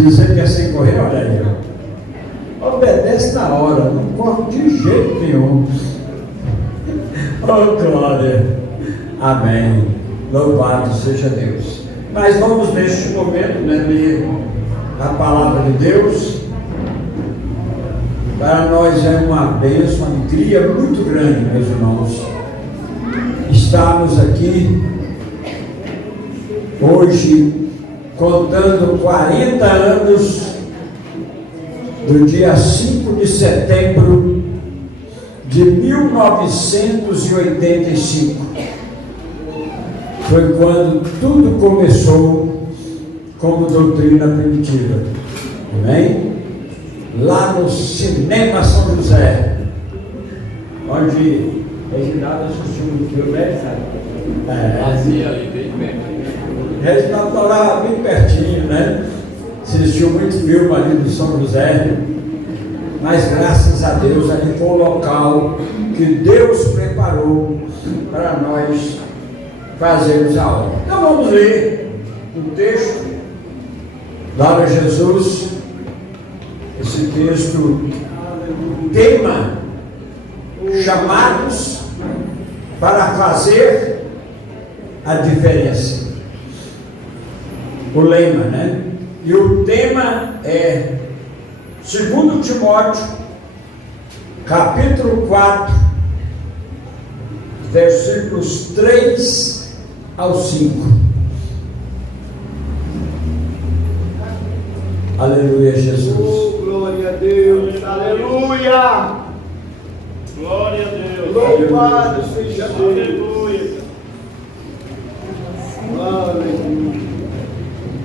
Dizer que é sem correr, olha aí, ó. Obedece na hora, não corre de jeito nenhum. Oh, glória. Amém. Louvado seja Deus. Mas vamos neste momento, né, ler a palavra de Deus. Para nós é uma bênção, uma alegria muito grande, meus irmãos, estarmos aqui hoje contando 40 anos do dia 5 de setembro de 1985. Foi quando tudo começou como doutrina primitiva. Amém? Lá no Cinema São José, onde Reginaldo assistiu um filme, Fazia ali bem perto. Reginaldo morava bem pertinho, né? Assistiu muito filme ali no São José, mas graças a Deus ali foi o local que Deus preparou para nós fazermos a obra. Então vamos ler o texto. Glória a Jesus. Esse texto, tema, chamados para fazer a diferença. O lema, né? E o tema é 2 Timóteo, capítulo 4, versículos 3 ao 5. Aleluia, Jesus. Oh, glória a Deus, aleluia. Glória a Deus. Louvado seja Deus. Aleluia. Aleluia.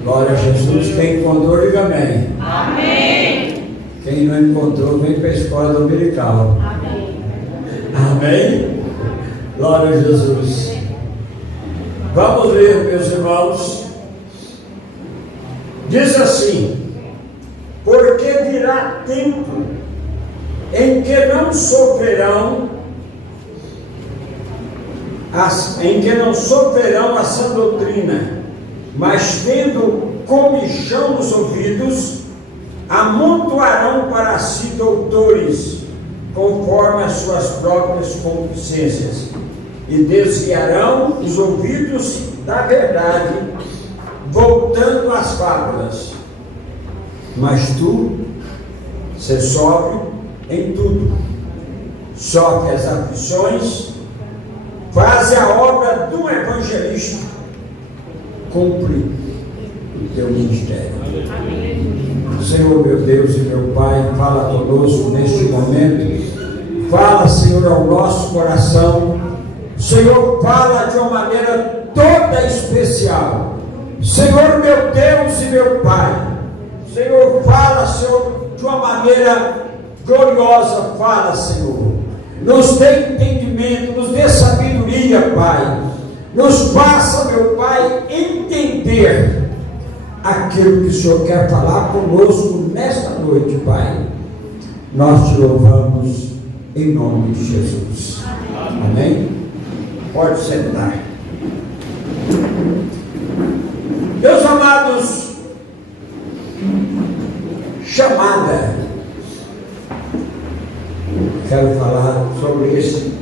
Glória a Jesus. Quem encontrou, diga amém. Amém. Quem não encontrou, vem para a escola dominical. Amém. Amém. Glória a Jesus. Vamos ler, meus irmãos. Diz assim: porque virá tempo em que não sofrerão a sã doutrina, mas tendo comichão nos ouvidos, amontoarão para si doutores, conforme as suas próprias concupiscências, e desviarão os ouvidos da verdade, voltando às fábulas. Mas tu, sê sóbrio em tudo, sofre as aflições, faze a obra do evangelista, cumpre o teu ministério. Senhor, meu Deus e meu Pai, fala conosco neste momento. Fala, Senhor, ao nosso coração. Senhor, fala de uma maneira toda especial. Senhor, meu Deus e meu Pai, Senhor, fala, Senhor, de uma maneira gloriosa. Fala, Senhor, nos dê entendimento, nos dê sabedoria, Pai. Nos faça, meu Pai, entender aquilo que o Senhor quer falar conosco nesta noite, Pai. Nós te louvamos em nome de Jesus. Amém? Pode sentar. Meus amados, chamada. Quero falar sobre esse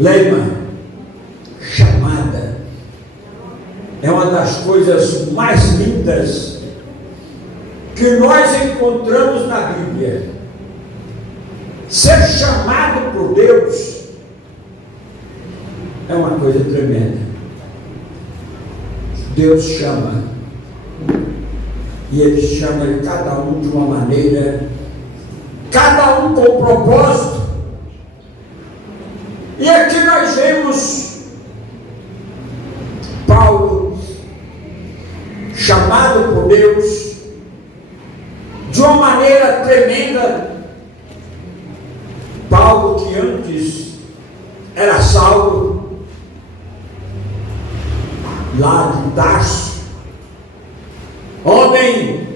lema, chamada. É uma das coisas mais lindas que nós encontramos na Bíblia. Ser chamado por Deus é uma coisa tremenda. Deus chama, e Ele chama de cada um de uma maneira, cada um com um propósito. E aqui nós vemos Paulo chamado por Deus de uma maneira tremenda. Paulo, que antes era Saulo, lá de Tarso, homem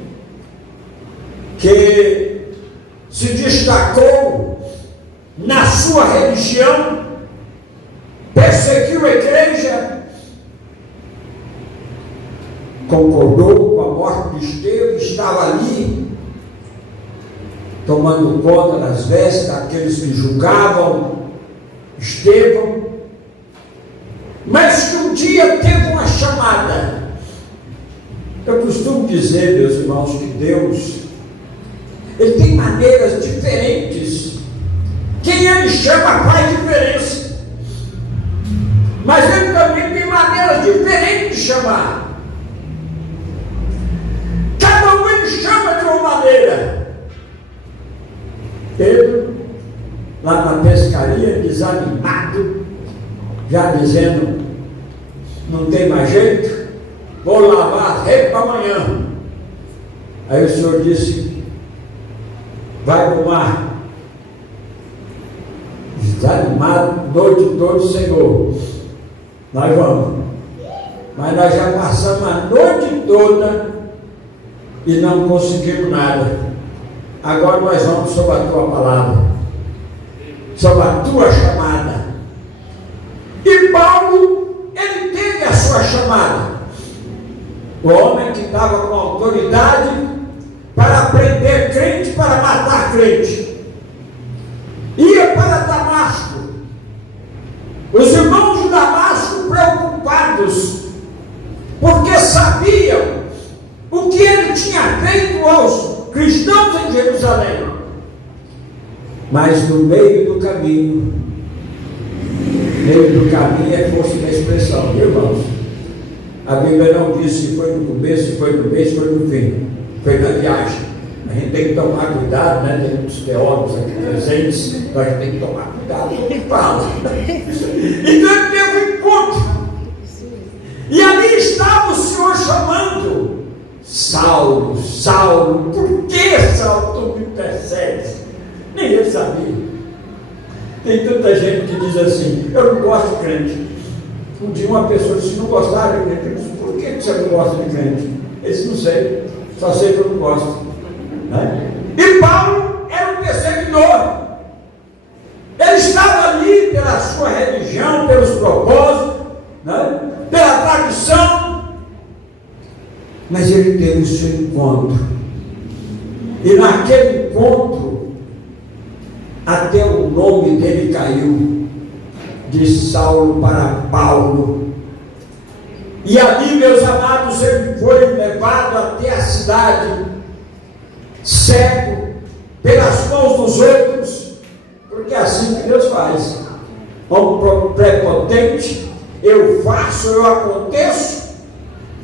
que se destacou na sua religião, perseguiu a igreja, concordou com a morte de Estevão, estava ali, tomando conta das vestes daqueles que julgavam Estevão, mas que um dia teve uma chamada. Eu costumo dizer, meus irmãos, que Deus, Ele tem maneiras diferentes. Quem Ele chama faz diferença, mas Ele também tem maneiras diferentes de chamar. Cada um Ele chama de uma maneira. Pedro, lá na pescaria, desanimado, já dizendo, não tem mais jeito, vou lavar as redes para amanhã. Aí o Senhor disse, vai para o mar. Desanimado, noite toda, Senhor, nós vamos. Mas nós já passamos a noite toda e não conseguimos nada. Agora nós vamos sobre a tua palavra, sobre a tua chamada. E Paulo, ele teve a sua chamada. O homem que estava com autoridade para prender crente, para matar crente, ia para Damasco. Os irmãos de Damasco preocupados, porque sabiam o que ele tinha feito aos cristãos em Jerusalém. Mas no meio do caminho é força da expressão, viu, irmãos? A Bíblia não diz se foi no começo, se foi no meio, se foi no fim. Foi na viagem. A gente tem que tomar cuidado, né? Tem muitos teólogos aqui presentes, então a gente tem que tomar cuidado com o que fala. Então ele teve um encontro. E ali estava o Senhor chamando: Saulo, Saulo, por que, Saulo, tu me persegues? Nem ele sabia. Tem tanta gente que diz assim, eu não gosto de crente. Um dia uma pessoa disse, não gostava de crente. Eu disse, por que você não gosta de crente? Ele disse, não sei, só sei que eu não gosto. Né? E Paulo era um perseguidor. Ele estava ali pela sua religião, pelos propósitos, né? Pela tradição. Mas ele teve o seu encontro. E naquele encontro, até o nome dele caiu, de Saulo para Paulo. E ali, meus amados, ele foi levado até a cidade, cego, pelas mãos dos outros, porque é assim que Deus faz. Homem prepotente, eu faço, eu aconteço,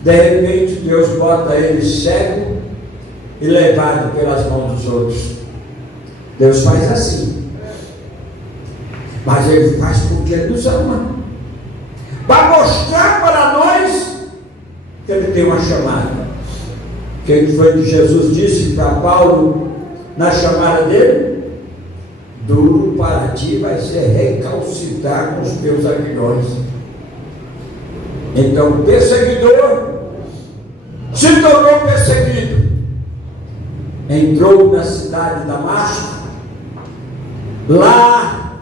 de repente Deus bota ele cego e levado pelas mãos dos outros. Deus faz assim, mas Ele faz porque Ele nos ama, para mostrar para nós que Ele tem uma chamada. Que foi que Jesus disse para Paulo na chamada dele? Duro para ti vai ser recalcitrar com os teus aguilhões. Então o perseguidor se tornou perseguido, entrou na cidade de Damasco. Lá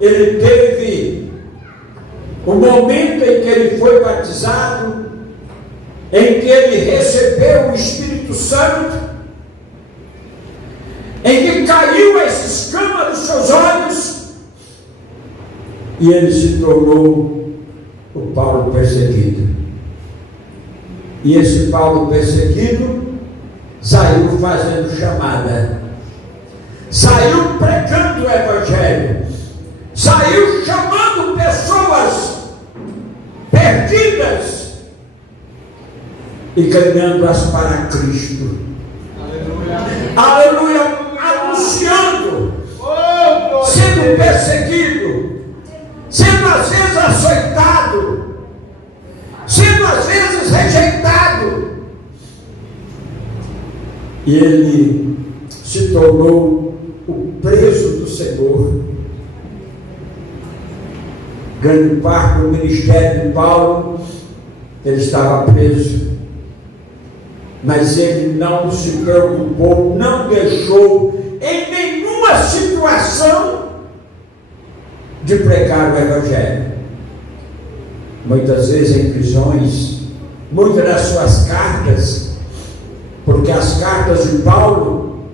ele teve o momento em que ele foi batizado, em que ele recebeu o Espírito Santo, em que caiu as escamas dos seus olhos, e ele se tornou o Paulo perseguido. E esse Paulo perseguido saiu fazendo chamada, saiu pregando o Evangelho, saiu chamando pessoas perdidas e ganhando-as para Cristo. Aleluia! Aleluia! Anunciando, sendo perseguido, sendo às vezes açoitado, sendo às vezes rejeitado. E ele se tornou o preso do Senhor. Grande parte do ministério de Paulo, ele estava preso, mas ele não se preocupou, não deixou em nenhuma situação de pregar o Evangelho. Muitas vezes em prisões, muitas das suas cartas porque as cartas de Paulo,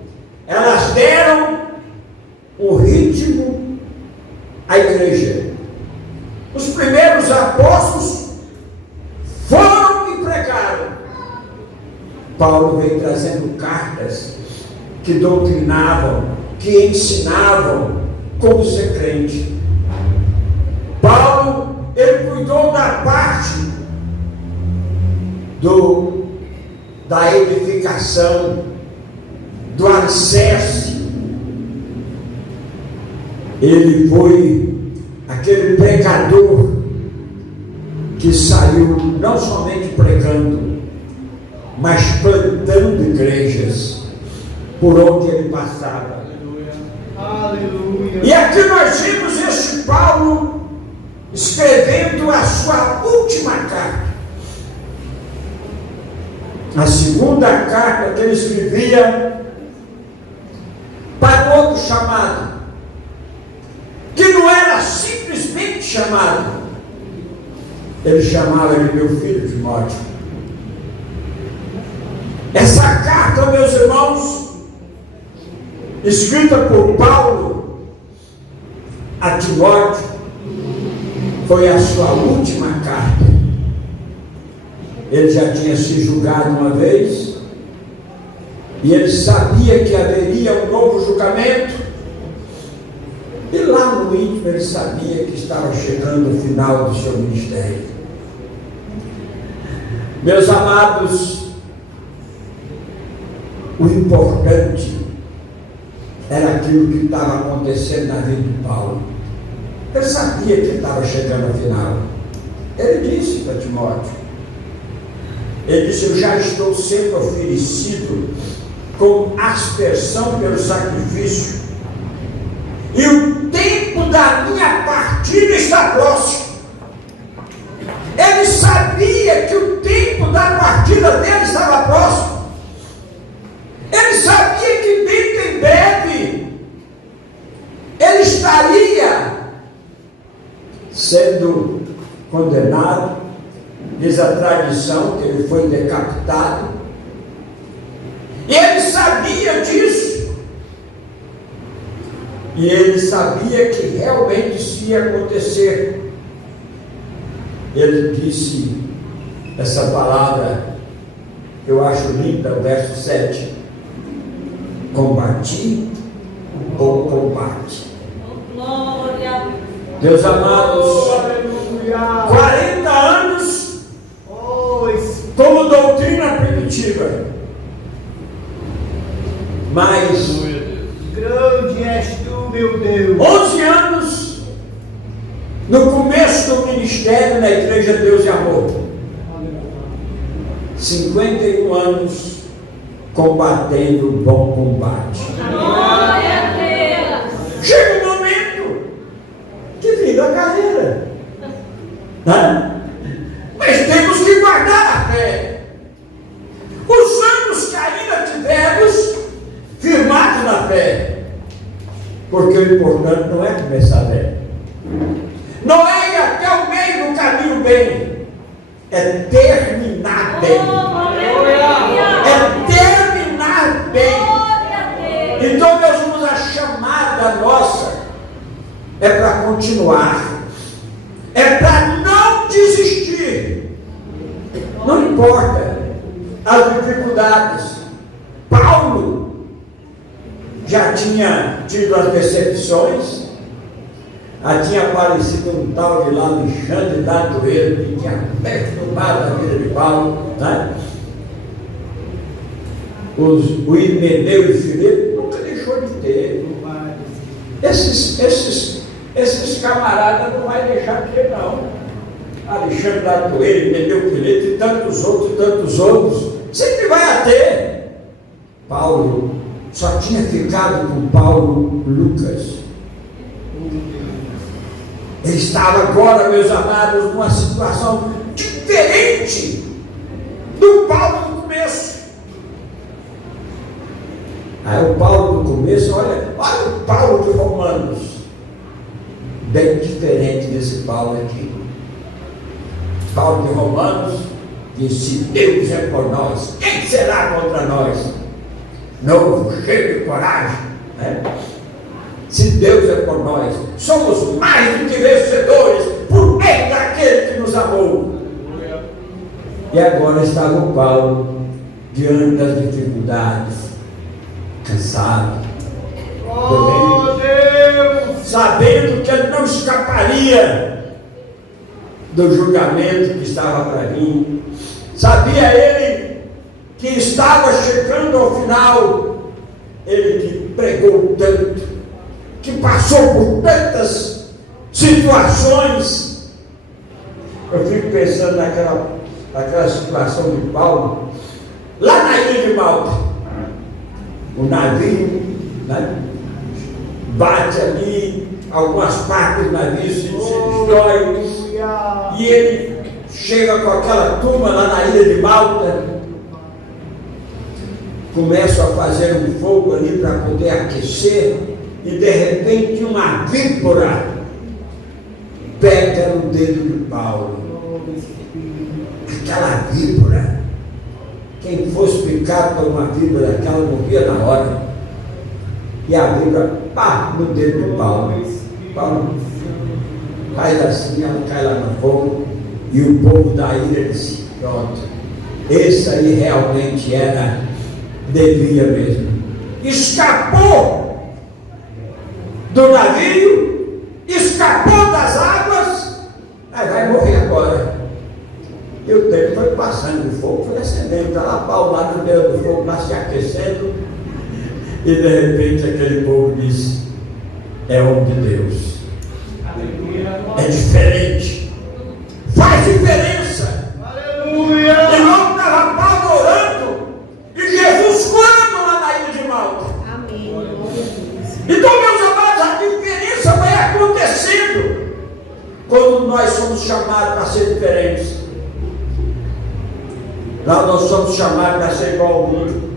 elas deram o ritmo à igreja. Os primeiros apóstolos foram e pregaram. Paulo veio trazendo cartas que doutrinavam, que ensinavam como ser crente. Paulo, ele cuidou da parte da edificação, do alicerce. Ele foi aquele pregador que saiu não somente pregando, mas plantando igrejas por onde ele passava. Aleluia. E aqui nós vimos este Paulo escrevendo a sua última carta. A segunda carta que ele escrevia para outro chamado, que não era simplesmente chamado. Ele chamava de meu filho Timóteo. Essa carta, meus irmãos, escrita por Paulo a Timóteo, foi a sua última carta. Ele já tinha se julgado uma vez, e ele sabia que haveria um novo julgamento, e lá no íntimo ele sabia que estava chegando o final do seu ministério. Meus amados, o importante era aquilo que estava acontecendo na vida de Paulo. Ele sabia que ele estava chegando ao final. Ele disse para Timóteo, ele disse: eu já estou sendo oferecido com aspersão pelo sacrifício, e o tempo da minha partida está próximo. Ele sabia que o tempo da partida dele estava próximo. Ele sabia que dentro em breve ele estaria sendo condenado. Diz a tradição que ele foi decapitado. E ele sabia disso. E ele sabia que realmente isso ia acontecer. Ele disse essa palavra, que eu acho linda, o verso 7. Combati ou combate. Glória. Meus amados, Aleluia. 40 anos como doutrina primitiva, mas Grande és tu, meu Deus. 11 anos no começo do ministério na Igreja Deus e Amor, 51 anos combatendo o bom combate. Glória a Deus. Chega um momento que vira a carreira, né? Mas temos que guardar a fé. Os anos que ainda tivemos firmados na fé, porque o importante não é começar bem, não é ir até o meio do caminho bem, é terminar bem. É terminar bem. Então, meus irmãos, a chamada nossa é para continuar, é para não desistir, não importa as dificuldades. Paulo já tinha tido as decepções, já tinha aparecido um tal de lá Alexandre da Doeira, que tinha perturbado a vida de Paulo, né? O Himeneu e Filipe nunca deixou de ter. Esses camaradas não vai deixar de ter, não. Alexandre da Doeira, Himeneu e Filipe, e tantos outros, sempre vai ter. Paulo só tinha ficado com Paulo Lucas. Ele estava agora, meus amados, numa situação diferente do Paulo do começo. Aí o Paulo do começo, olha o Paulo de Romanos, bem diferente desse Paulo aqui. Paulo de Romanos E se Deus é por nós, quem será contra nós? Novo, cheio de coragem, né? Se Deus é por nós, somos mais do que vencedores por meio daquele que nos amou. E agora estava o Paulo diante das dificuldades, cansado, Oh, Deus! sabendo que ele não escaparia do julgamento que estava para vir. Sabia ele que estava chegando ao final. Ele que pregou tanto, que passou por tantas situações. Eu fico pensando naquela situação de Paulo, lá na ilha de Malta. O navio, né, bate ali, algumas partes do navio se destrói, e ele chega com aquela turma lá na ilha de Malta, começa a fazer um fogo ali para poder aquecer, e de repente uma víbora pega no dedo de Paulo. Aquela víbora, quem fosse picado por uma víbora, aquela morria na hora. E a víbora, pá, no dedo de Paulo. Paulo faz assim, ela cai lá no fogo, e o povo da ilha disse: pronto, esse aí realmente devia mesmo. Escapou do navio, escapou das águas, mas vai morrer agora. E o tempo foi passando, o fogo foi acendendo, está lá Paulo lá no meio do fogo, lá se aquecendo, e de repente aquele povo disse: é homem de Deus, é diferente, faz diferença. Aleluia! E não estava Paulo orando, e Jesus curando lá na ilha de Malta. Amém. Então, meus amados, a diferença vai acontecendo quando nós somos chamados para ser diferentes. Lá nós somos chamados para ser igual ao mundo.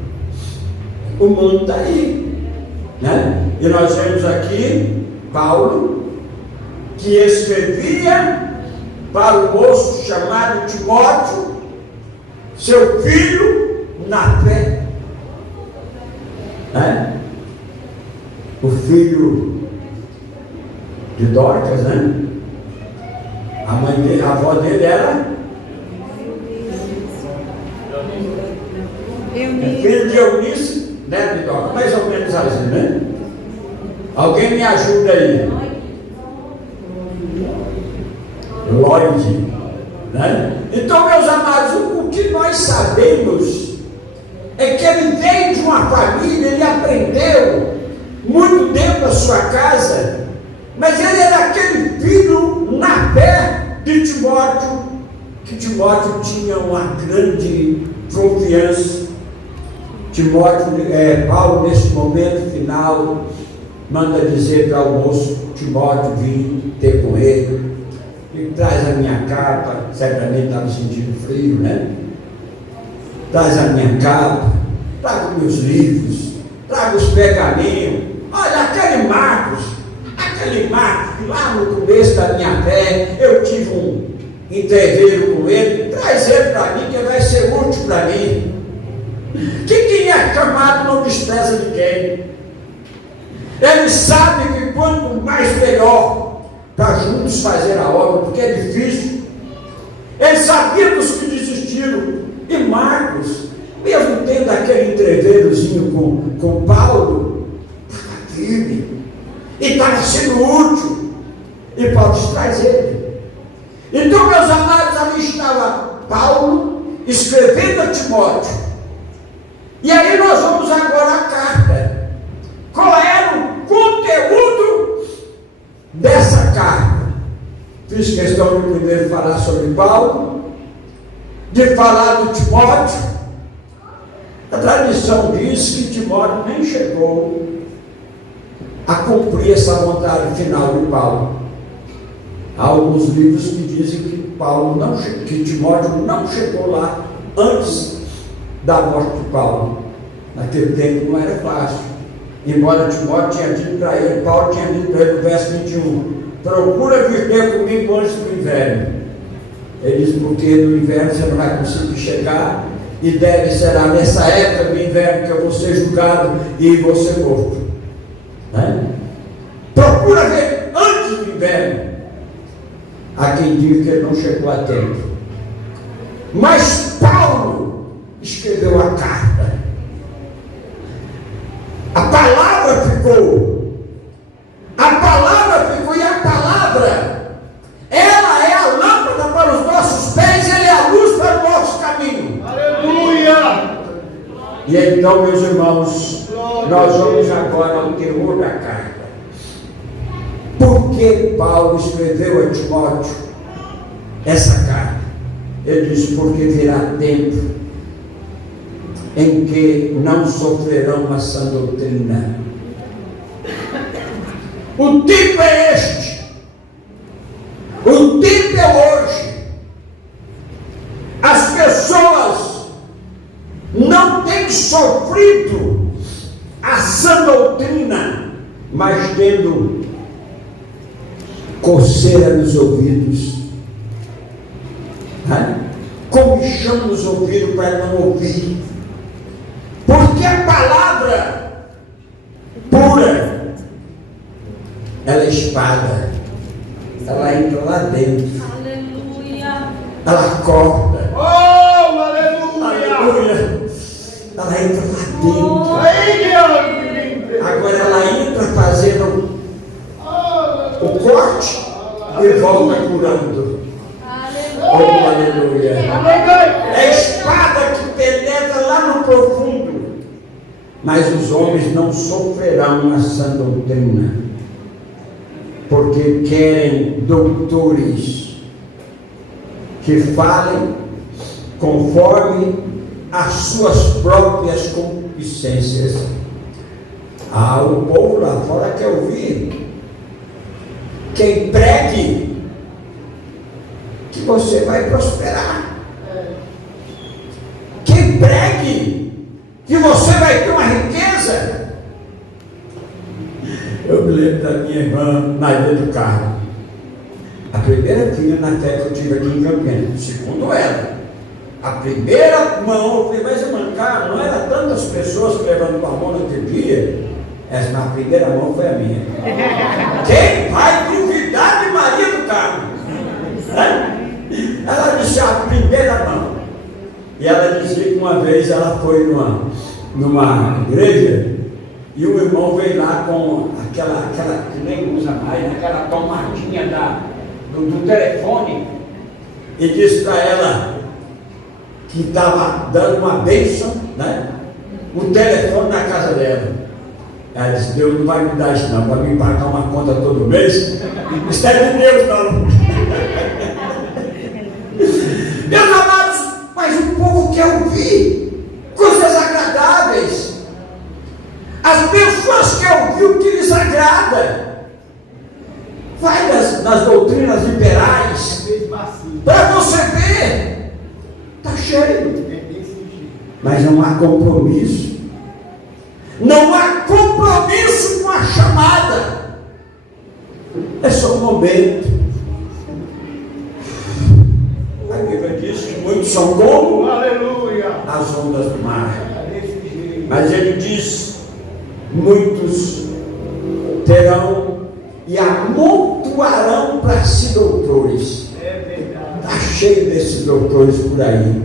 O mundo está aí, né? E nós vemos aqui Paulo, que escrevia para o moço chamado Timóteo, seu filho na fé, né? O filho de Dorcas, né? A mãe dele, a avó dele era filho de Eunice, né, de Dorcas, mais ou menos assim, né? Alguém me ajuda aí. Lloyd, né? Então, meus amados, o que nós sabemos é que ele veio de uma família, ele aprendeu muito dentro da sua casa, mas ele era aquele filho na fé de Timóteo, que Timóteo tinha uma grande confiança. Paulo, nesse momento final, manda dizer para o moço Timóteo vir ter com ele. E traz a minha capa, certamente estava sentindo frio, né? Traz a minha capa, traga meus livros, traga os pergaminhos. Olha, aquele Marcos, lá no começo da minha fé, eu tive um entreveiro com ele, traz ele para mim, que vai ser útil para mim. Que quem é chamado não despreza ninguém. Ele sabe que quanto mais melhor para juntos fazer a obra, porque é difícil. Ele sabia dos que desistiram. E Marcos, mesmo tendo aquele entreveirozinho com Paulo, estava firme e estava sendo útil. E Paulo traz ele. Então, meus amados, ali estava Paulo escrevendo a Timóteo. E aí nós vamos agora à carta. Qual era o conteúdo dessa carta? Fiz questão de primeiro falar sobre Paulo, de falar do Timóteo. A tradição diz que Timóteo nem chegou a cumprir essa vontade final de Paulo. Há alguns livros que dizem que Timóteo não chegou lá antes da morte de Paulo. Naquele tempo não era fácil. Embora Timóteo tinha dito para ele, Paulo tinha dito para ele no verso 21, procura viver comigo antes do inverno. Ele diz, porque no inverno você não vai conseguir chegar, e será nessa época do inverno que eu vou ser julgado e vou ser morto. Né? Procura ver antes do inverno. Há quem diga que ele não chegou a tempo. Mas Paulo escreveu a carta. A palavra ficou. A palavra ficou, e a palavra, ela é a lâmpada para os nossos pés, ela é a luz para o nosso caminho. Aleluia! E então, meus irmãos, nós vamos agora ao teor da carta. Por que Paulo escreveu a Timóteo essa carta? Ele diz, porque virá tempo em que não sofrerão uma sã doutrina. O tempo é este. O tempo é hoje. As pessoas não têm sofrido a sã doutrina, mas tendo coceira nos ouvidos, comichão nos ouvidos para não ouvir, porque a palavra pura, ela é espada, ela entra lá dentro, Aleluia. ela corta, Oh, aleluia! aleluia, ela entra lá Aí, Deus! Agora ela entra fazendo o corte e volta curando. Oh, aleluia. É a espada que penetra lá no profundo. Mas os homens não sofrerão a sã doutrina, porque querem doutores que falem conforme as suas próprias concupiscências. O povo lá fora quer ouvir. Quem pregue que você vai prosperar. Quem pregue que você vai ter uma riqueza. Eu me lembro da minha irmã na ilha do carro. A primeira filha na fé que eu tive aqui em Campinas, segundo ela. A primeira mão, eu falei, mas irmã, cara, não era tantas pessoas levando a mão naquele dia. Essa na primeira mão foi a minha. Quem vai duvidar de Maria do Carmo? Ela disse a primeira mão. E ela dizia que uma vez ela foi numa igreja e o irmão veio lá com aquela que nem usa mais, né? Aquela tomadinha do telefone, e disse para ela que estava dando uma bênção, né? O telefone na casa dela. Ela disse, Deus não vai me dar isso não, para me pagar uma conta todo mês. Isso é de Deus não. Meus amados, mas o povo quer ouvir coisas agradáveis. As pessoas querem ouvir o que lhes agrada. Vai nas doutrinas liberais, para você ver, está cheio. Mas não há compromisso. Não há compromisso com a chamada. É só um momento. A Bíblia diz que muitos são como as ondas do mar. Mas ele diz, muitos terão e amontoarão para si doutores. Está cheio desses doutores por aí.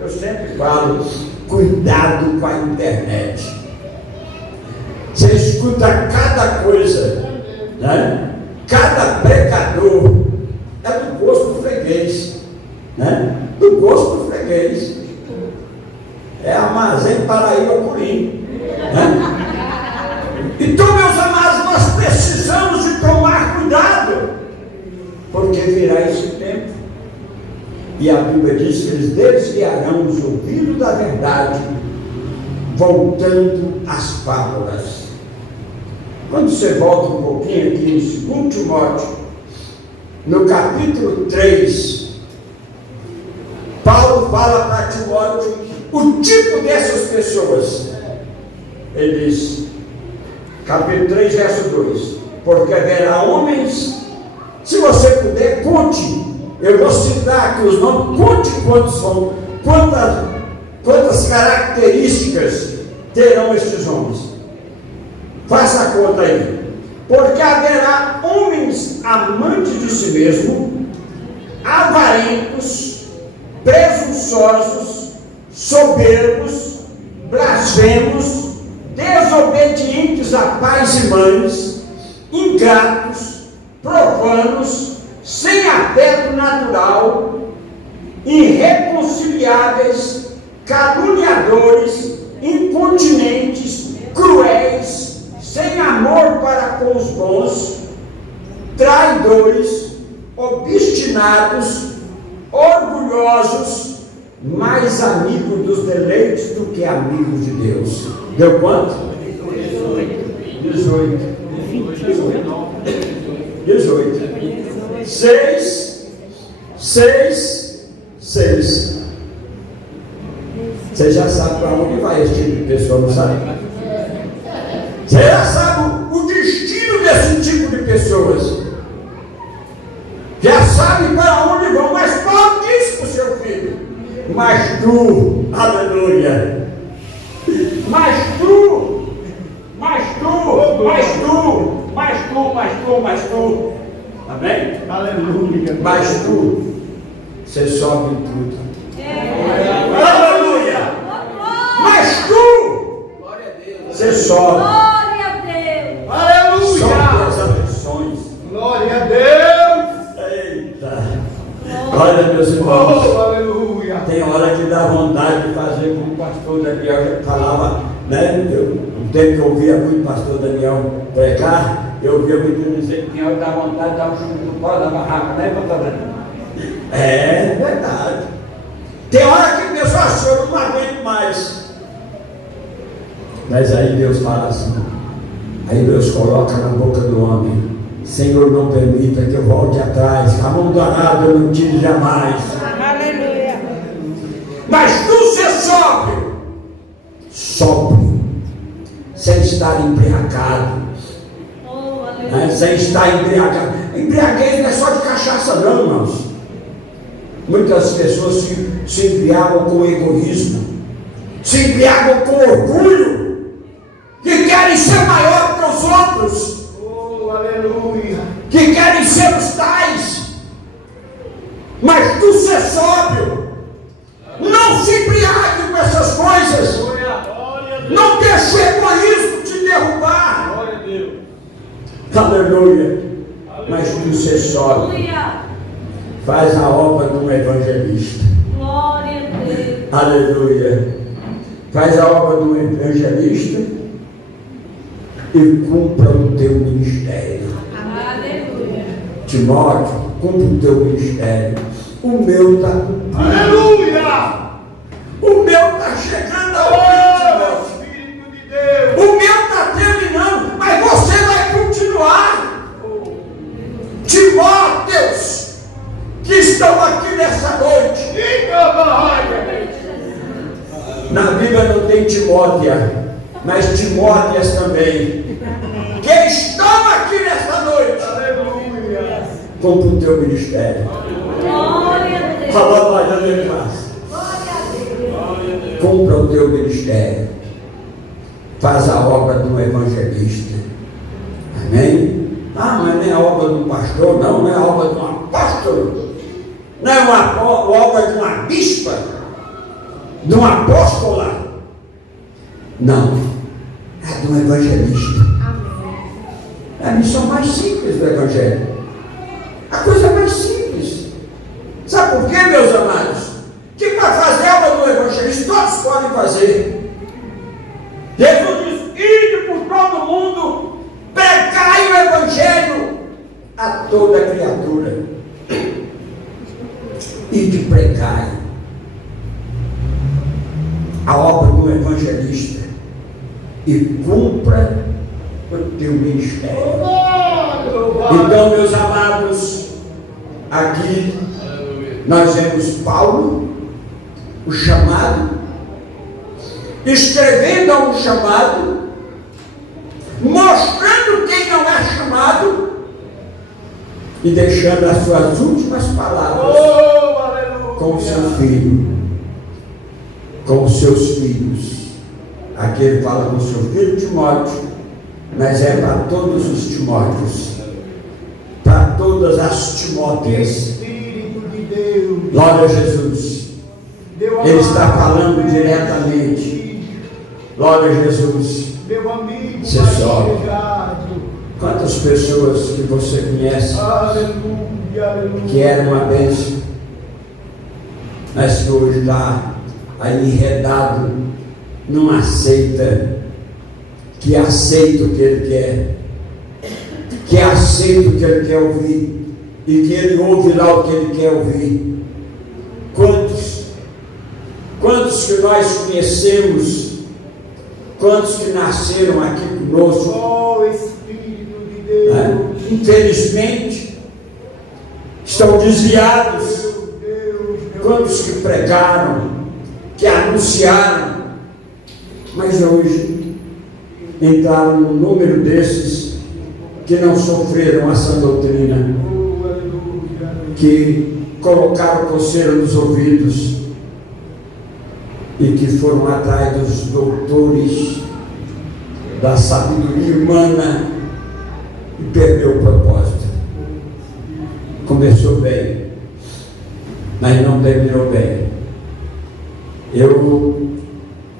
Eu sempre falo, cuidado com a internet. Você escuta cada coisa, né? Cada pregador é do gosto do freguês, né? Do gosto do freguês. É Armazém Paraíba Purim, né? Então, meus amados, nós precisamos de tomar cuidado, porque virá esse tempo. E a Bíblia diz que eles desviarão os ouvidos da verdade, voltando às fábulas. Quando você volta um pouquinho aqui em 2 Timóteo, no capítulo 3, Paulo fala para Timóteo o tipo dessas pessoas. Ele diz, capítulo 3, verso 2: porque haverá homens, se você puder, conte Eu vou citar aqui os nomes, conte quantos são, quantas características terão estes homens. Faça a conta aí. Porque haverá homens amantes de si mesmo, avarentos, presunçosos, soberbos, blasfemos, desobedientes a pais e mães, ingratos, profanos, sem afeto natural, irreconciliáveis, caluniadores, incontinentes, cruéis, sem amor para com os bons, traidores, obstinados, orgulhosos, mais amigos dos deleites do que amigos de Deus. Deu quanto? 18. 6. Você já sabe para onde vai esse tipo de pessoa, não sabe? Você já sabe o destino desse tipo de pessoas. Já sabe para onde vão, mas Paulo disse para o seu filho: mas tu, aleluia, mas tu, amém? Aleluia. Mas tu, você sobe em tudo. Aleluia. Mas tu, você sobe. Glória a Deus. Aleluia. Sobe as aflições. Glória a Deus. Eita. Olha, meus irmãos. Oh, aleluia. Tem hora que dá vontade de fazer como o pastor Daniel falava, né? O tempo que eu ouvia muito o pastor Daniel pregar, eu ouvia muito dizer que tem hora que dá vontade de dar um chute no pó da barraca, né, pastor Daniel? É verdade. Tem hora que a pessoa acha, eu não aguento mais. Mas aí Deus fala assim, aí Deus coloca na boca do homem: Senhor, não permita que eu volte atrás, a mão do arado eu não tire jamais. Aleluia. Mas tu ser sóbrio, sem estar embriagado, Oh, né? aleluia. Sem estar embriagado. Embriaguez não é só de cachaça não, irmãos. Muitas pessoas se embriagam com egoísmo, se embriagam com orgulho, que querem ser maior que os outros, Oh, aleluia. que querem ser os tais. Mas tu ser sóbrio, não se embriague com essas coisas, Glória a Deus. não deixe o egoísmo te derrubar. Glória a Deus. Aleluia. Mas tu ser sóbrio, Aleluia. faz a obra de um evangelista. Glória a Deus. Aleluia. Faz a obra de um evangelista e cumpra o teu ministério. Aleluia. Timóteo, cumpra o teu ministério. O meu está cumprido. Aleluia. O meu está chegando ao fim, Timóteo. Oh, Espírito de Deus. O meu está terminando, mas você vai continuar. Timóteos, que estão aqui nessa noite. Fica barraca. Na Bíblia não tem Timótea, mas Timóteas também. Que estão aqui nessa noite. Aleluia. Cumpra o teu ministério. Glória a Deus. Fala mais da minha paz. Glória a Deus. Cumpra o teu ministério. Faz a obra do evangelista. Amém? Ah, mas não é a obra do pastor, não é a obra de um apóstolo, não é uma obra de uma bispa, de uma apóstola. Não, é de um evangelista. É a missão mais simples do evangelho. A coisa mais simples. Sabe por quê, meus amados? Que para fazer a obra do evangelista todos podem fazer. Jesus diz: ide por todo mundo, pregai o evangelho a toda criatura. Ide pregai a obra do evangelista e cumpra o teu ministério. Então, meus amados, aqui nós vemos Paulo, o chamado, escrevendo a um chamado, mostrando quem não é chamado, e deixando as suas últimas palavras Oh, aleluia. com o seu filho, com os seus filhos. Aqui ele fala com o seu filho Timóteo, mas é para todos os Timóteos, para todas as Timóteas. Espírito de Deus. Glória a Jesus. Ele está falando diretamente. Glória a Jesus. Meu amigo, Você mais sobe. desejado. Quantas pessoas que você conhece Aleluia, aleluia. que era uma bênção, mas que hoje está aí enredado, não aceita, que aceita o que ele quer, que aceita o que ele quer ouvir, e que ele ouve lá o que ele quer ouvir. Quantos que nós conhecemos, quantos que nasceram aqui conosco, Oh, Espírito de Deus. né? Infelizmente estão desviados. Deus, meu Quantos que pregaram, que anunciaram, mas hoje entraram no número desses que não sofreram a sã doutrina, Oh, aleluia. que colocaram coceira nos ouvidos e que foram atrás dos doutores da sabedoria humana e perdeu o propósito. Começou bem, mas não terminou bem.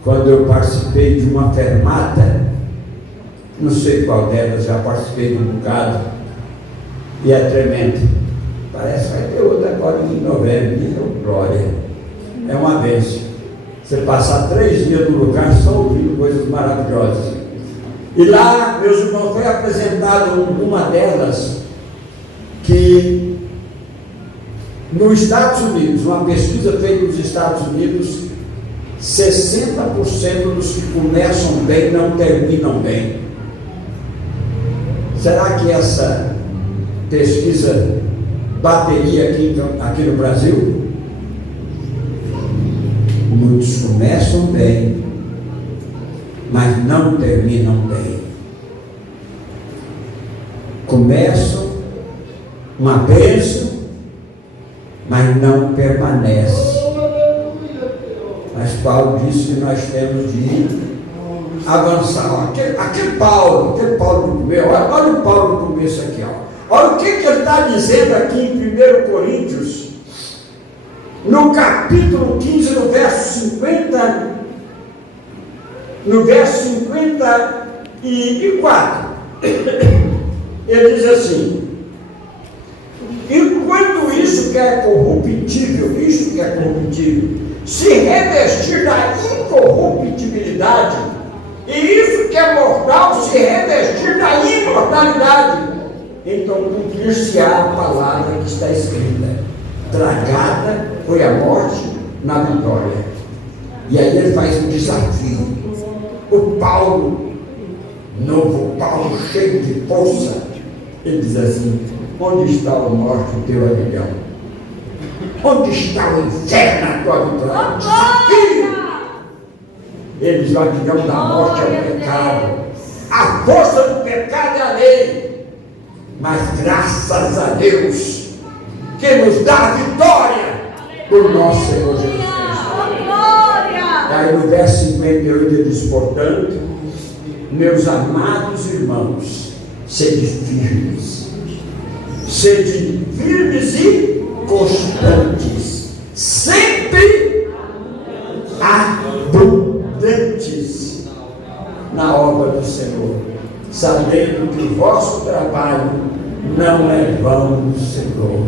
Quando eu participei de uma fermata, não sei qual delas, já participei de um bocado, e é tremendo. Parece que vai ter outra agora em novembro, minha glória. É uma bênção. Você passar 3 dias no lugar só ouvindo coisas maravilhosas. E lá, meus irmãos, foi apresentado uma delas que nos Estados Unidos, uma pesquisa feita nos Estados Unidos, 60% dos que começam bem não terminam bem. Será que essa pesquisa bateria aqui no Brasil? Muitos começam bem, mas não terminam bem. Começam uma bênção, mas não permanece. Mas Paulo disse que nós temos de avançar. Aquele Paulo do começo, olha o Paulo do começo aqui, ó. Olha o que ele está dizendo aqui em 1 Coríntios, no capítulo 15, no verso 50, no verso 54. Ele diz assim: enquanto isso que é corruptível, se revestir da incorruptibilidade, e isso que é mortal se revestir da imortalidade, então cumprir-se-á a palavra que está escrita: tragada foi a morte na vitória. E aí ele faz um desafio. O Paulo, novo Paulo, cheio de força, ele diz assim: onde está a morte, o teu aguilhão? Onde está o inferno, a tua vitória? Desafio! Ele diz: o aguilhão da morte é o pecado, a força do pecado é a lei, mas graças a Deus que nos dá a vitória por nosso Senhor Jesus Cristo. Aí no verso 58 ele diz: portanto, meus amados irmãos, sede firmes e constantes, sempre abundantes na obra do Senhor, sabendo que o vosso trabalho não é vão no Senhor.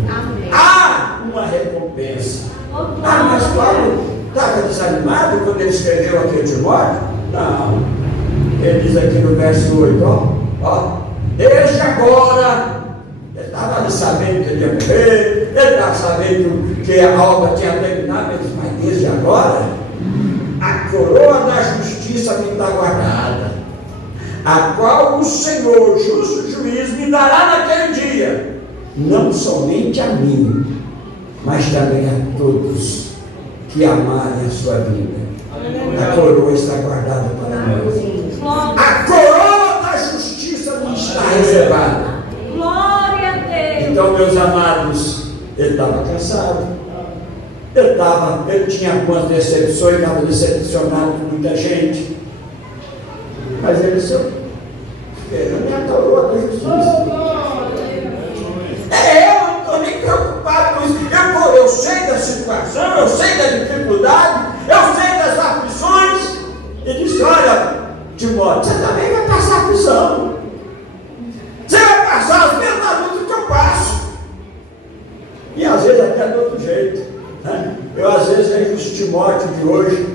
Há uma recompensa. Mas Paulo estava desanimado quando ele escreveu aqui a Timóteo? Não. Ele diz aqui no verso 8, ó, desde agora. Ele estava ali sabendo que ele ia morrer, ele estava sabendo que a obra tinha terminado, ele disse: mas desde agora, a coroa da justiça me está guardada, a qual o Senhor, justo juiz, me dará naquele dia, não somente a mim, mas também a todos que amarem a sua vida. A coroa está guardada para nós. A coroa da justiça nos está reservada. Glória a Deus. Então, meus amados, ele estava cansado. Ele tinha algumas decepções, estava decepcionado com muita gente. Mas ele disse, ele me adorou a Jesus. Eu não estou nem preocupado com isso. Eu sei da situação, eu sei da dificuldade, eu sei das aflições. Ele disse, olha, Timóteo, você também vai passar aflição. Você vai passar as mesmas lutas que eu passo. E às vezes até do outro jeito. Né? Eu às vezes vejo os Timóteo de hoje,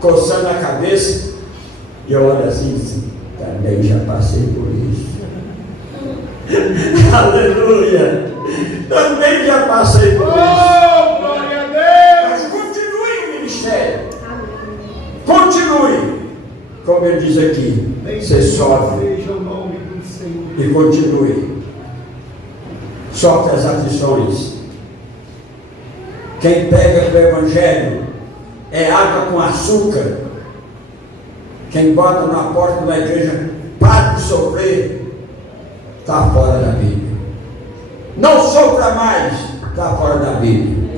coçando a cabeça, e eu olho assim, também já passei por isso. Aleluia! Também já passei por isso. Oh, glória a Deus! Mas continue o ministério. Continue. Como ele diz aqui, você sofre Seja o nome do Senhor. e continue. Sofre as aflições. Quem pega o Evangelho é água com açúcar. Quem bota na porta da igreja, para de sofrer, está fora da Bíblia. Não sofra mais, está fora da Bíblia.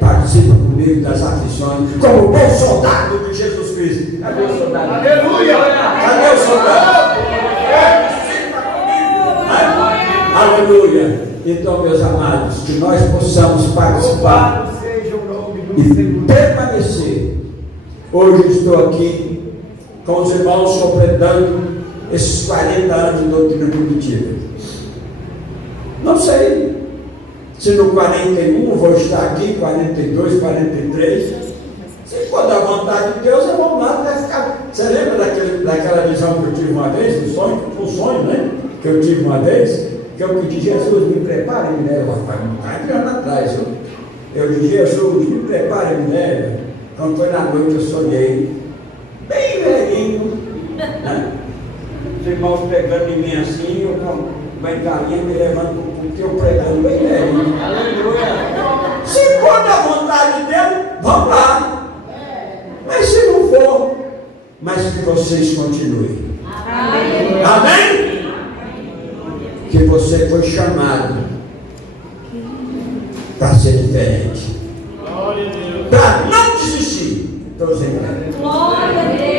Participa comigo das aflições, como bom soldado de Jesus Cristo. Cadê o soldado? Aleluia! Cadê o soldado? Participa comigo. Aleluia. Então, meus amados, que nós possamos participar Louvado seja o nome do e Senhor. permanecer. Hoje estou aqui com os irmãos completando esses 40 anos de doutrina positiva. Não sei se no 41 vou estar aqui, 42, 43. Se for da vontade de Deus, eu vou lá até ficar. Você lembra daquela visão que eu tive uma vez, um sonho, né? Que eu tive uma vez, que eu pedi, Jesus, me prepare, me leve. Faz um ano atrás, eu disse, Jesus, me prepare, me leve. Quando foi na noite, eu sonhei, bem velhinho, né? Os irmãos pegando em mim assim, eu com bengalinha me levando porque eu pregando bem velhinho. Aleluia! Se for da vontade de Deus, vamos lá. Mas se não for, mas que vocês continuem. Amém? Que você foi chamado para ser diferente. Glória a Deus. Para não desistir. Estou dizendo. Glória a Deus.